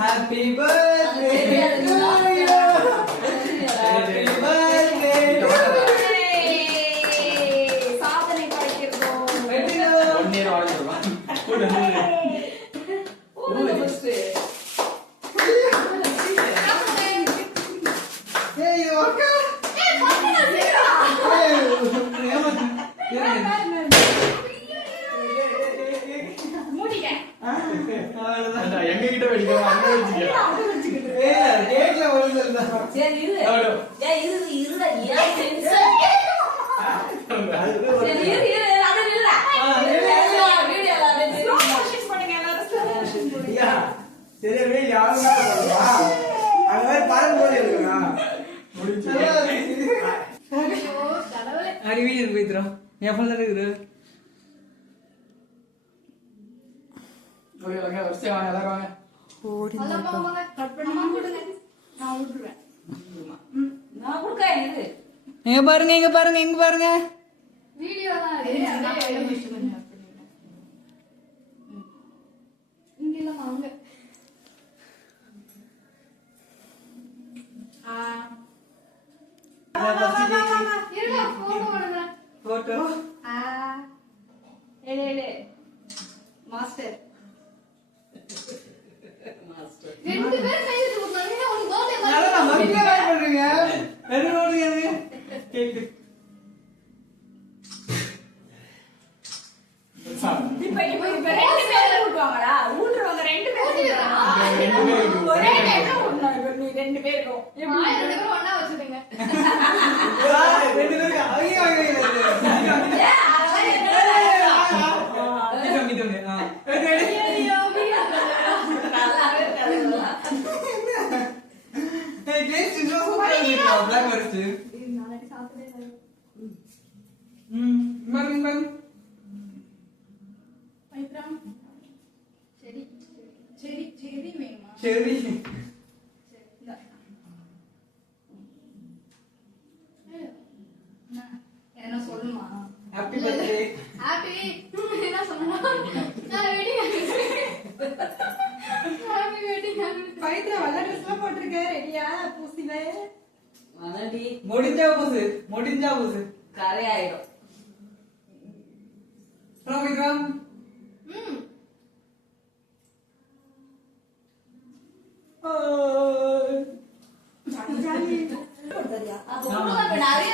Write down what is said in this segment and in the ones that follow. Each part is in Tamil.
Happy birthday to you. Happy birthday to you. சாதனை படைக்கிறோம். One year வாழ்ந்துறோம். கூட ஏய் ஓகே. ஏய் பாத்தீங்களா சீக்கிரம். மூடிங்க. அண்ணா எங்க கிட்ட வெடிக்கிறோம் அங்க வெடிக்கிறோம். ஏய் கேக்ல வருதுடா. சரி இரு. ஏய் இருடா ஏன் டென்ஷன். சரி இரு அத இல்ல. வீடியோல அப்படியே ஸ்லோ மோஷன் பண்ணுங்க எல்லாரும் ஸ்லோ மோஷன் பண்ணுங்க. ஐயா தெரியவே யாருமே வரல. அங்க வேற பாரும்போது இருக்குடா. முடிச்சு. ஐயோ கடவுளே. அடி வீடியோ போய்த்ரா. என் போன்ல இருக்கு. ஓகே வாங்க வரிசையா வாங்க எல்லாரும் வாங்க. அத போங்க கட் பண்ணி கொடுங்க. நான் விட்டுறேன். நான் கொடுக்கேன் இது. இங்க பாருங்க இங்க பாருங்க இங்க பாருங்க. வீடியோ தான் இருக்கு. இங்க இல்ல வாங்க. இருடா போட்டோ எடுங்க. போட்டோ. ஏலே மாஸ்டர் ரெண்டு பேரும் கை வச்சு கொடுத்தாங்க. உனக்கு பர்த்டே நல்லா மக்களே வாய் பண்றீங்க. என்ன ஓடுங்க அது? கேக். இப்ப ரெண்டு பேரும் ஊட்டுவாங்கடா. ஊட்டுறவங்க ரெண்டு பேரும் ஒரே டைம்ல ஊட்டணும். நீ ரெண்டு பேருக்கும் ரெண்டு பேரும் ஒண்ணா வச்சுடுங்க. ரெண்டு பேருக்கு அங்க அங்க சரி என்ன சொல்லுமா? Happy birthday. ஹாப்பி என்ன சொன்னா? நான் வெட்டிங் ஹாப்பி வெட்டிங் பைத்திர வல்ல ட்ரெஸ்ல போட்டுருக்க ரெடியா பூசில மனடி முடிஞ்சா பூசு கரை ஆயிடும். விக்ரம் நிறைய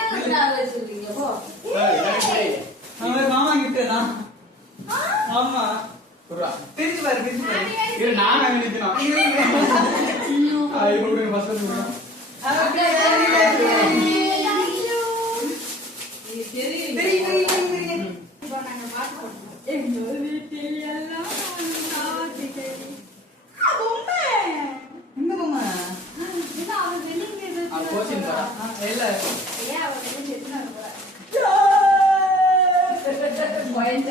வச்சிருக்கீங்க போ. மாமா கிட்ட தான். ஆமா குர்ரா. பிரிச்சு பாரு. இது நான் அங்க நிக்கணும். ஐயோ குடு ஃபர்ஸ்ட் குடு. இப்போ நாங்க பாட்டு போடுறோம். எங்க வீட்டில் எல்லாம் கார்த்திகை. பொம்மை. இந்த மாமா இது அவன் வெட்டிங் இது. அவன் கோச்சிங் போறா. இல்ல ஏன் அவன் வெட்டிங் எத்தனை போறா? போயிட்ட.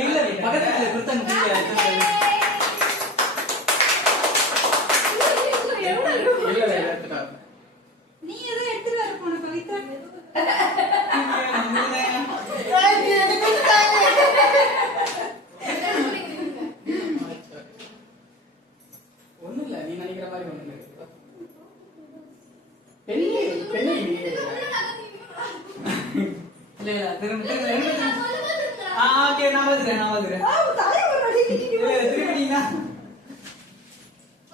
இல்ல பக்கத்துல கொடுத்தாங்க. இல்ல எடுத்துட்டா. நீ எதை எடுத்துட்டு வர போன பவித்ரா? ஒண்ணும் இல்ல நீ நினைக்கிற மாதிரி ஒண்ணும் இல்ல. பெரிய இல்ல திரும்ப ஓகே நான் வந்துறேன். தலைவர் வலி கிட்டிட்டு திரும்பினா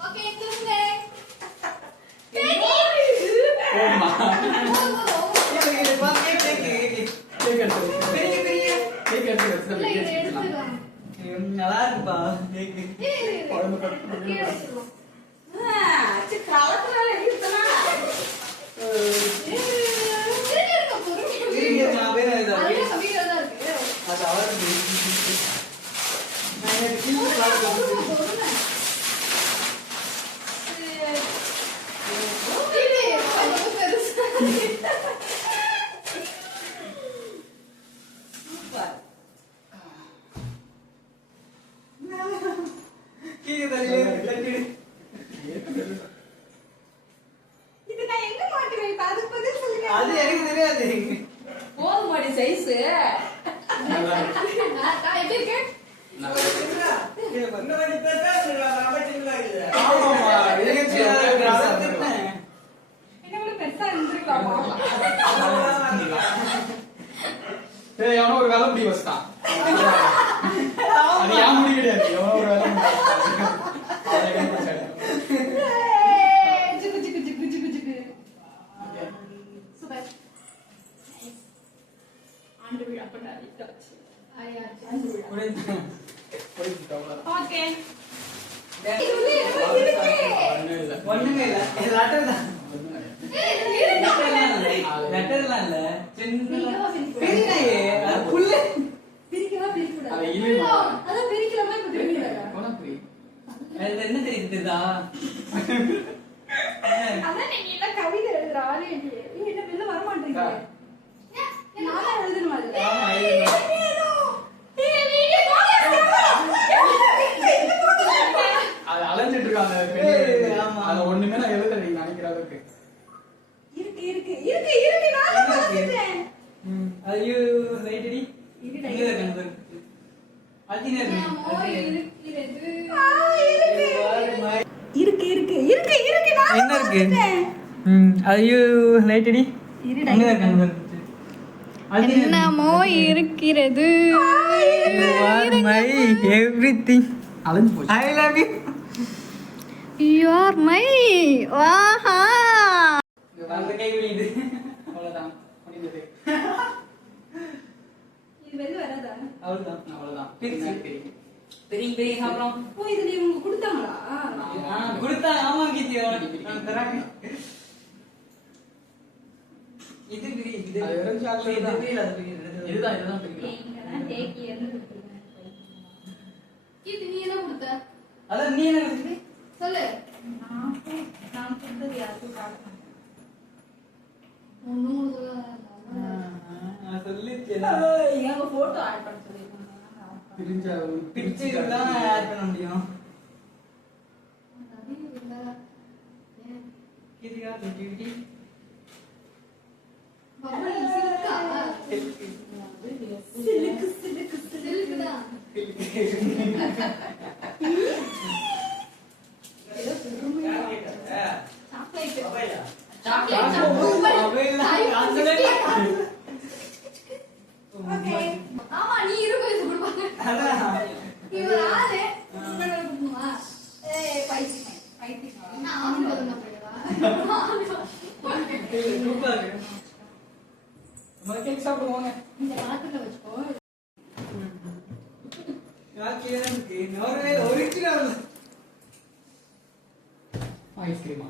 ஓகே திரும்ப. போமா. இது பாத்து கேக் கேக் எடுத்து. பெரிய கேக் எடுத்து இல்ல இத எடுத்து. எடுத்துக்கலாம். நல்லா இருக்குப்பா கேக். குழம்பு கட் பண்ணி. கலத்துல இருக்குதா? நான் வேற ஏதாவது அதுல கம்மியா தான் இருக்கு. அது அவருக்கு நான் எனக்கு கிளி பாருங்க. சூப்பர். கீழே தள்ளிடு. இது நான் எங்க மாட்டுவேன் இப்ப அதுக்கு பதில் சொல்லுங்க. அது எனக்கு தெரியாது. போதுமாடி சைஸ் நல்லா இருக்கு. எப்படி இருக்கு நல்லா இருக்கு. இன்னும் கொஞ்சம் பெருசா இருக்குடா, ரொம்ப சின்னதா இருக்குது. ஆமாமா, இதுக்கு சின்னதா இருக்கு. அதான் திட்டினேன். என்ன விட பெருசா இருந்திருக்காமா? ஏய், அவன ஒரு வேலை முடி வச்சிட்டான். அது ஏன் முடி கிடையாது, எவனோ ஒரு வேலை முடி வச்சிட்டான். அதை கண்டுபிடிச்சாரு. ஏய், ஜிகு ஜிகு ஜிகு ஜிகு ஜிகு. சூப்பர் ஆண்டு விழா பண்ணாரு டச் ஆண்டு விழா போயிட்டு அவ்வளவுதான். ஓகே ஒண்ணுமே இல்ல. ஒண்ணுமே இல்ல. இது letter தான். லெட்டர்லாம் இல்ல. சின்னதா. பிரிக்கையே, அது புல்லு. பிரிக்கவா பிரிக்கக்கூடாது. அதை இழுமா. அதான் பிரிக்கலாமா இப்ப பிரிக்கக்கூடாதா? உனக்கு புரியுது. அது என்ன தெரியுதா? அதான் நீங்க எல்லாம் கவிதை எழுதுற ஆளே இல்லையே. ஏய், என்ன வெளில வர மாட்டீங்க? நான் தான் எழுதணுமா அதுல? ஆமா, இது. அது அலைஞ்சிட்டு இருக்கு அந்த ஏய், பெண்ணு. ஆமா. அது ஒண்ணுமே நான் எழுதல நீங்க நினைக்கிற அளவுக்கு. இருக்கு இருக்கு இருக்கு இருக்கு நான் தான் பார்த்துட்டேன். ஐயோ, ரைட்டடி. இது இங்க இருக்கு அந்த இருக்கு. அல்டினே இருக்கு. இருக்கு இருக்கு இருக்கு இருக்கு நான் என்ன இருக்கு? பார்த்துட்டேன். ஐயோ, ரைட்டடி. இருடா, இங்க இருக்கு அந்த இருக்கு. என்னமோ இருக்கிறது You are my everything. அலைஞ்சு போச்சு. I love you. You are my Wagah அந்த கை விடுது. அவ்வளவுதான். முடிந்தது. இது வெளில வராதா? அவ்வளவுதான். அவ்வளவுதான். பிரிச்சு. தெரியும். தெரியும் தெரியும் சாப்பிடலாம். ஓ இது நீ உங்களுக்கு கொடுத்தாங்களா? கொடுத்தா ஆமா கீர்த்தி நான் தராங்க. இது பிரி இது அது வெறும் chocolate இது தான். பிரியல அது பிரியல. இதுதான் பிடிக்கும். இங்கதான் டேக் இயர்னு கொடுத்துருக்கேன். இது நீ என்ன கொடுத்த அதான் நீ என்ன கொடுத்தீங்க? சொல்லு நான் கொடுத்தது யாருக்கும் காட்ட மாட்டேன். ஒண்ணும் நான் சொல்லிச்சேன். எங்க போட்டோ ஆட் பண்ண சொல்லிருக்காங்க. பிரிஞ்ச ஒரு பிக்சர் தான் ஆட் பண்ண முடியும். கீர்த்திகா கீர்த்தி சிலுக்கு சிலுக்கு ஏதோ பெருமையா ஓகே. ஆமா நீ இருபது வயசு கொடுப்பாங்க இவர் ஆளு உங்களோட குடும்பமா ஏய் பைத்தியம் பைத்தியம் நான் ஆண்டு வந்து கேக் சாப்பிடுவாங்க. இந்த பாத்திரத்துல வச்சுக்கோ ஒரிஜினல் ஐஸ்கிரீமா